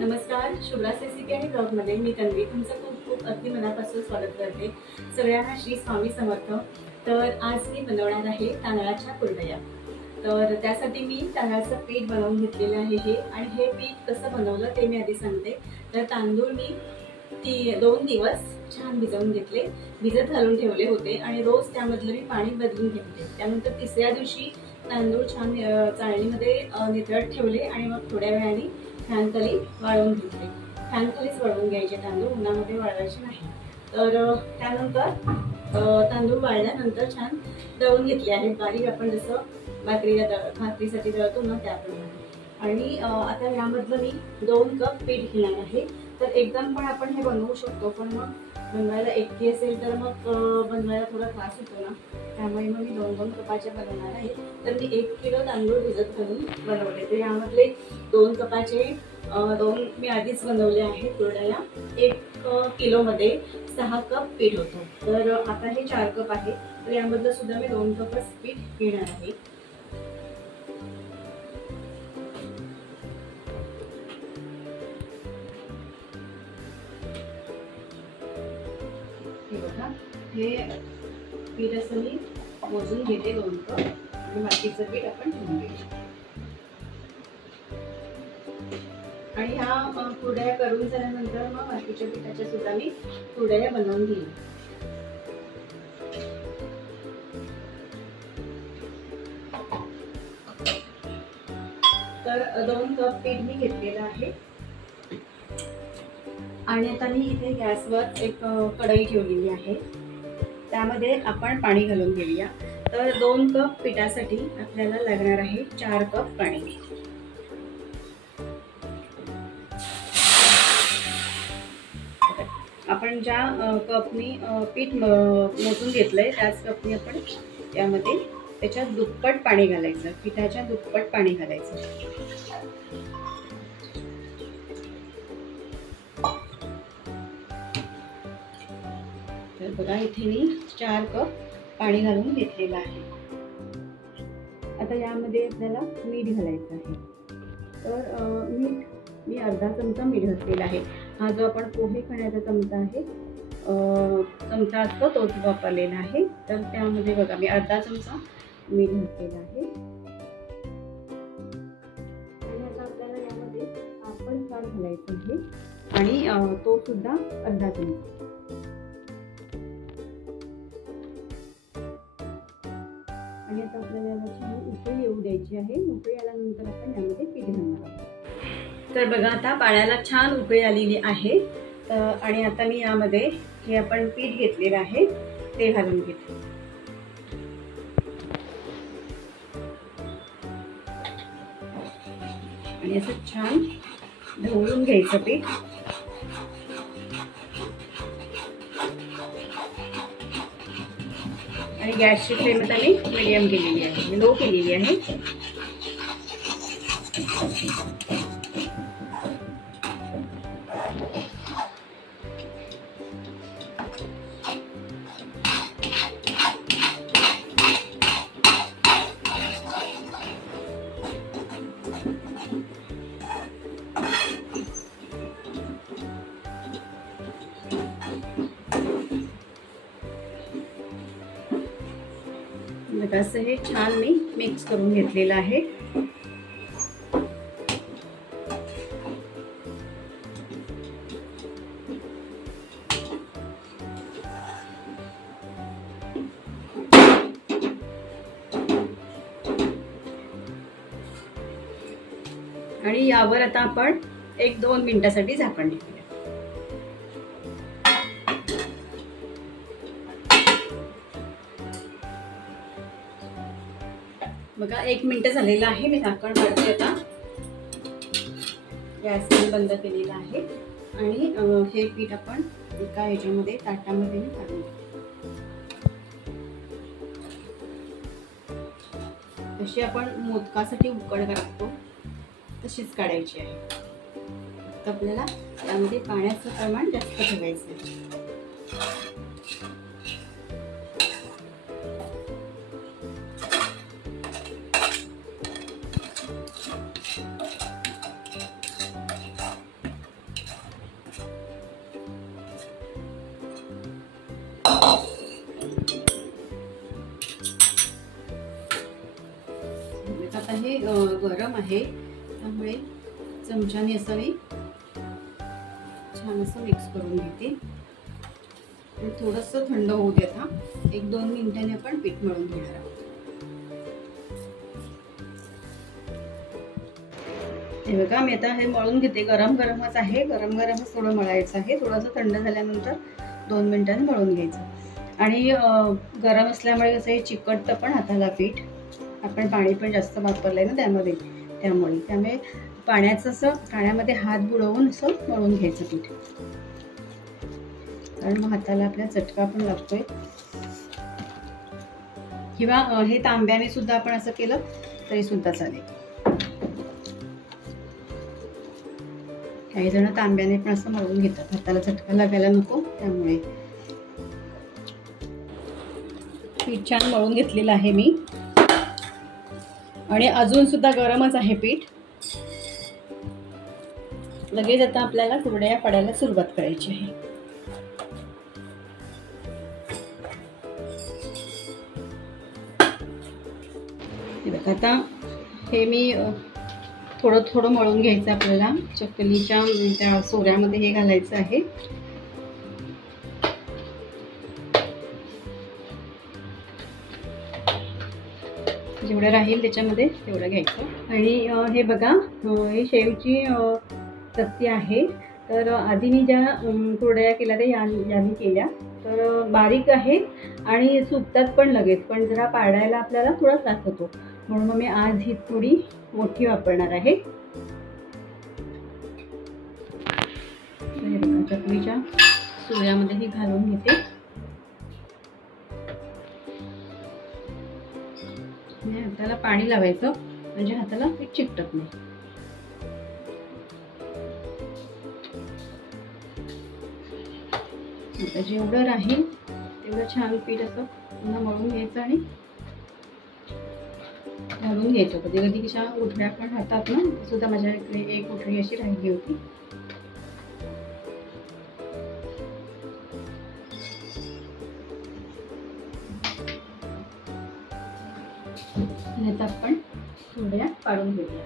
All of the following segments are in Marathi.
नमस्कार, शुभ्राज रेसिपी आणि ब्लॉगमध्ये मी तन्वी तुमचं खूप खूप अगदी मनापासून स्वागत करते। सगळ्यांना श्री स्वामी समर्थ। तर आज मी बनवणार आहे तांदळाच्या कुरडया। तर त्यासाठी मी तांदळाचं पीठ बनवून घेतलेलं आहे आणि हे पीठ कसं बनवलं ते मी आधी सांगते। तर तांदूळ मी 2 दिवस छान भिजवून घेतले, भिजत घालून ठेवले होते आणि रोज त्यामधलं मी पाणी बदलून घेतले। त्यानंतर तिसऱ्या दिवशी तांदूळ छान चाळणीमध्ये नितळत ठेवले आणि मग थोड्या वेळाने फॅन खाली वाळवून घेतले। फॅन खालीच वाळवून घ्यायचे तांदूळ, उन्हामध्ये वाळवायचे नाही। तर त्यानंतर तांदूळ वाळल्यानंतर छान दळून घेतले आहेत, बारीक आपण जसं भाकरीसाठी दळतो ना त्याप्रमाणे। आणि आता यामधलं मी 2 कप पीठ घेणार आहे। तर एकदम पण आपण हे बनवू शकतो, पण मग बनवायला एकटी असेल तर मग बनवायला थोडा त्रास होतो ना, त्यामुळे मग मी 2-2 कपाचे बनवणार आहे। तर मी 1 किलो तांदूळ भिजत घालून बनवले। तर यामधले 2 कपाचे 2 मी आधीच बनवले आहेत कुरडया। 1 किलोमध्ये 6 कप पीठ होतं। तर आता हे 4 कप आहे, तर यामधलं सुद्धा मी 2 कपच पीठ घेणार आहे। हे बघा, हे पीठ असं मी मोजून घेते 2 कप आणि बाकीचं पीठ आपण ठेवून घेऊ। आणि ह्या कुरडया करून झाल्यानंतर मग बाकीच्या पिठाच्या सुद्धा मी कुरडया बनवून घेईन। तर 2 कप पीठ मी घेतलेलं आहे आणि आता मी इथे गॅसवर एक कढई ठेवलेली आहे, त्यामध्ये आपण पाणी घालून घेऊया। तर 2 कप पिठासाठी आपल्याला लागणार आहे 4 कप पाणी। आपण ज्या कपनी पीठ मोजून घेतलंय त्याच कपनी आपण यामध्ये त्याच्यात दुप्पट पाणी घालायचं, पिठाच्या दुप्पट पाणी घालायचं। तर बघा, इथे मी 4 कप पाणी घालून घेतलेलं आहे। आता यामध्ये आपल्याला मीठ घालायचं आहे। तर मीठ मी अर्धा चमचा मीठ घातलेला आहे। हा जो आपण पोहे खाण्याचा चमचा आहे, चमचा असतो तोच वापरलेला आहे। तर त्यामध्ये बघा मी अर्धा चमचा मीठ घातलेला आहे। आणि आता आपल्याला यामध्ये आपण काढ घालायचं आहे आणि तो सुद्धा अर्धा चमचा। आणि आता आपल्याला याला छान उकळी येऊ द्यायची आहे। उकळी आल्यानंतर आपण यामध्ये पीठ घालणार आहोत। तर बघा, आता पाण्याला छान उकळी आलेली आहे। आणि आता मी यामध्ये हे आपण पीठ घेतलेलं आहे ते घालून घेते। आणि असं छान ढवळून घ्यायचं पीठ। आणि गॅसची फ्लेम आता मी मीडियम केलेली आहे, लो केलेली आहे। असं हे छान मी मिक्स करून घेतलेलं आहे। आणि यावर आता आपण 1-2 मिनिटासाठी झाकण ठेवूया। बघा, 1 मिनिट झालेलं आहे, मी झाकण काढते। आता गॅस बंद केलेला आहे आणि हे पीठ आपण एका ह्याच्यामध्ये ताटामध्ये काढून घेऊ। जशी आपण मोदकासाठी उकड काढतो तशीच काढायची आहे। तर आपल्याला त्यामध्ये पाण्याचं प्रमाण जास्त ठेवायचं आहे। गरम आहे, त्यामुळे चमच्याने असं मी छान असं मिक्स करून घेते. थोडंसं थंड होऊ देत. हा 1-2 मिनिटांनी आपण पीठ मळून घेणार आहोत. हे बघा, मी आता हे मळून घेते. गरम गरमच आहे, गरम गरमच थोडं मळायचं आहे. थोडंसं थंड झाल्यानंतर 2 मिनिटांनी मळून घ्यायचं. आणि गरम असल्यामुळे कसं हे चिकटतं पण हाताला पीठ. आपण पाणी पण जास्त वापरलंय ना त्यामुळे पाण्यामध्ये हात बुडवून असं मळून घ्यायचं पीठ, कारण मग हाताला आपल्या चटका पण लागतोय. किंवा हे तांब्याने सुद्धा आपण असं केलं तरी सुद्धा चालेल. काही जण तांब्याने पण असं मळून घेतात, हाताला चटका लागायला नको त्यामुळे. पीठ छान मळून घेतलेलं आहे मी, आणि अजून सुद्धा गरमच आहे पीठ. लगेच आता आपल्याला कुरडया पाडायला सुरुवात करायची आहे. आता हे मी थोडं थोडं मळून घ्यायचं. आपल्याला चकलीच्या त्या सोऱ्यामध्ये हे घालायचं आहे. जेवढं राहील त्याच्यामध्ये तेवढं घ्यायचं. आणि हे बघा, ही शेवची चक्ती आहे. तर आधी मी ज्या कुरडया केल्या त्या यांनी केल्या, तर बारीक आहे आणि सुकतात पण लगेच, पण जरा पाडायला आपल्याला थोडा त्रास होतो, म्हणून मी आज ही थोडी मोठी वापरणार आहे. चकलीच्या सोऱ्यामध्ये ही घालून घेते. हाताला पाणी लावायचं म्हणजे हाताला पीठ चिकटत नाही. आता जेवढं राहील तेवढं छान पीठ असं पुन्हा मळून घ्यायचं आणि घालून घ्यायचं. कधी कधी कशा उठड्या पण राहतात ना, सुद्धा माझ्याकडे एक उठडी अशी राहिली होती. आता आपण थोड्या पाडून घेऊया.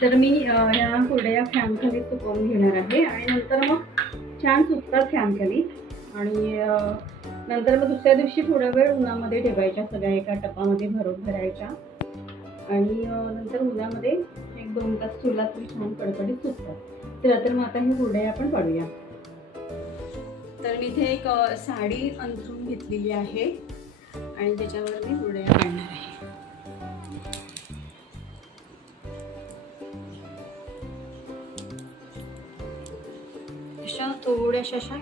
तर मी या कुरडया फॅन खाली सुकवून घेणार आहे, आणि नंतर मग छान सुकतात फॅन खाली. आणि नंतर मग दुसऱ्या दिवशी थोडा वेळ उन्हामध्ये ठेवायच्या, सगळ्या एका टपामध्ये भरायच्या, आणि नंतर उन्हामध्ये 1-2 तास ठेवला तरी छान कडकडीत सुकतात. तर मग आता ही कुरडया आपण पाडूया. तर मी इथे एक साडी अंथरून घेतलेली आहे आणि त्याच्यावर मी कुरडया पाडणार आहे. अशा थोड्याशा अशा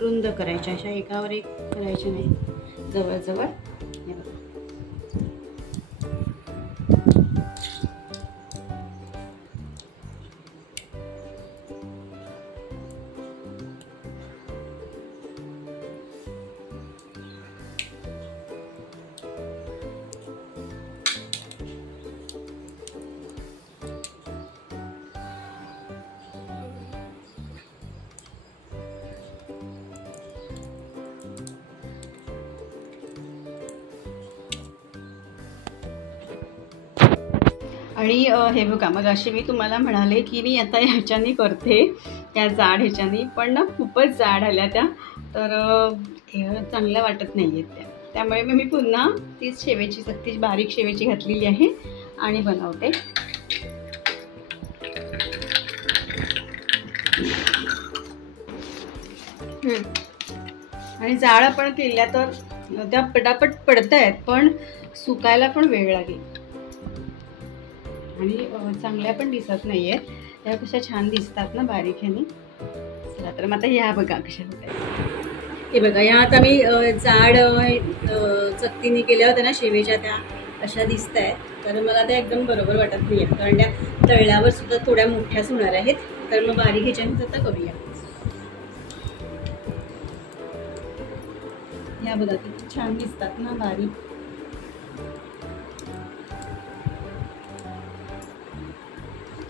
रुंद करायच्या, अशा एकावर एक करायच्या नाही, जवळजवळ. हे बघा, आणि हे बघा, मग अशी मी तुम्हाला म्हणाले की मी आता ह्याच्याने करते, त्या जाड ह्याच्याने, पण ना खूपच जाड आल्या त्या, तर चांगल्या वाटत नाही आहेत त्यामुळे मी पुन्हा तीच शेवेची चकती, बारीक शेवेची घातलेली आहे आणि बनवते. आणि जाड आपण केल्या तर त्या पटापट पडत आहेत, पण सुकायला पण वेळ लागेल आणि चांगल्या पण दिसत नाही आहेत. त्या कशा छान दिसतात ना बारीक ह्याने. चला तर मग आता ह्या बघा कशा होत्या. हे बघा, या आता मी जाड चकतीने केल्या होत्या ना शेवेच्या, त्या अशा दिसत आहेत. तर मला त्या एकदम बरोबर वाटत नाही आहेत, कारण त्या तळल्यावर सुद्धा थोड्या मोठ्याच होणार आहेत. तर मग बारीक ह्याच्यानेच आता करूया. ह्या बघा किती छान दिसतात ना बारीक.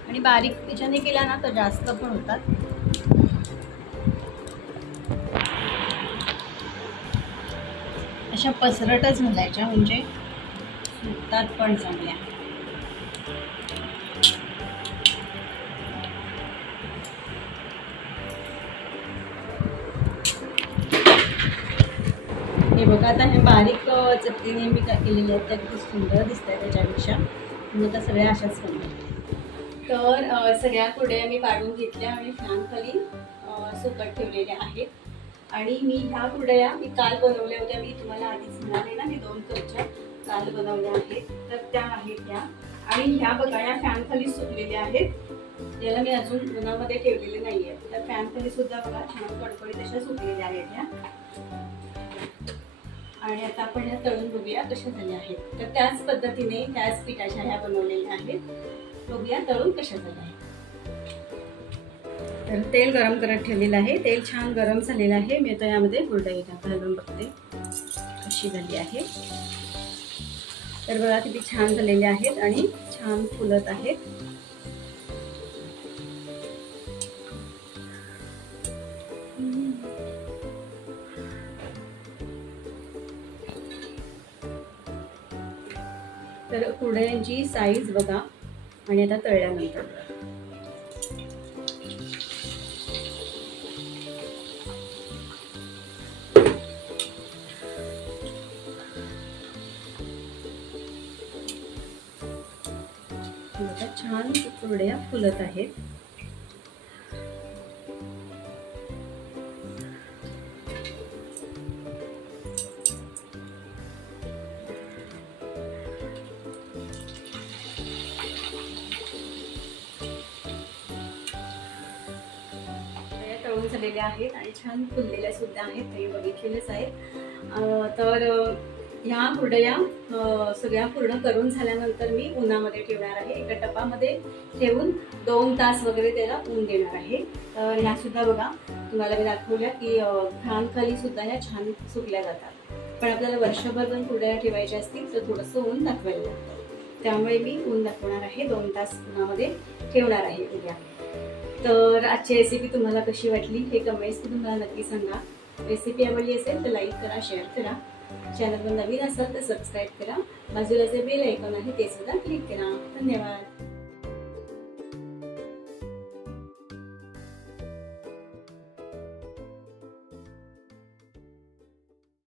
आणि बारीक त्याच्याने केला ना तर जास्त पण होतात. अशा पसरटच घालायच्या म्हणजे सुकतात पण चांगल्या. हे बघा आता हे बारीक चटणीने मी काय केलेली आहे, त्या किती सुंदर दिसत आहे त्याच्यापेक्षा. मग आता सगळ्या अशाच करणार. तर सगळ्या कुरडया मी काढून घेतल्या आणि फॅन खाली सुकत ठेवलेल्या आहेत. आणि मी ह्या कुरडया मी काल बनवल्या होत्या. मी तुम्हाला आधीच म्हणाले ना, मी 2 कपच्या काल बनवल्या आहेत. तर त्या आहेत ह्या. आणि ह्या बघा या फॅन खाली सुकलेल्या आहेत. याला मी अजून उन्हामध्ये ठेवलेले नाही आहेत. तर फॅन खाली सुद्धा बघा छान कडकडीत अशा सुकलेल्या आहेत ह्या. आणि आता आपण ह्या तळून बघूया कशा झाल्या आहेत. तर त्याच पद्धतीने त्याच पिठाच्या ह्या बनवलेल्या आहेत. बघूया तळून कशा झाल्या आहेत. तर तेल गरम करत ठेवलेलं आहे. तेल छान गरम झालेलं आहे. मी आता यामध्ये कुरडया घालून बघते कशी झाली आहे. तर बघा किती छान झालेले आहेत आणि छान फुलत आहेत. तर कुरडयांची साईज बघा आणि आता तळल्यानंतर छान कुरडया फुलत आहेत. तळून झालेल्या आहेत आणि छान फुललेल्या सुद्धा आहेत. ते बघितलेलेच आहे. तर ह्या कुरडया सगळ्या पूर्ण करून झाल्यानंतर मी उन्हामध्ये ठेवणार आहे. एका टपामध्ये ठेवून 2 तास वगैरे त्याला ऊन देणार आहे. तर ह्या सुद्धा बघा तुम्हाला मी दाखवल्या की फॅन खाली सुद्धा ह्या छान सुकल्या जातात. पण आपल्याला वर्षभर जर कुरडया ठेवायच्या असतील तर थोडंसं ऊन दाखवायला लागतं. त्यामुळे मी ऊन दाखवणार आहे. 2 तास उन्हामध्ये ठेवणार आहे उद्या. तर आजची रेसिपी तुम्हाला कशी वाटली हे कमेंट्स करून मला नक्की सांगा. रेसिपी आवडली असेल तर लाईक करा, शेअर करा. चॅनलवर नवीन असाल तर सबस्क्राईब करा. बाजूला जे बेल आयकॉन आहे ते सुद्धा क्लिक करा. धन्यवाद.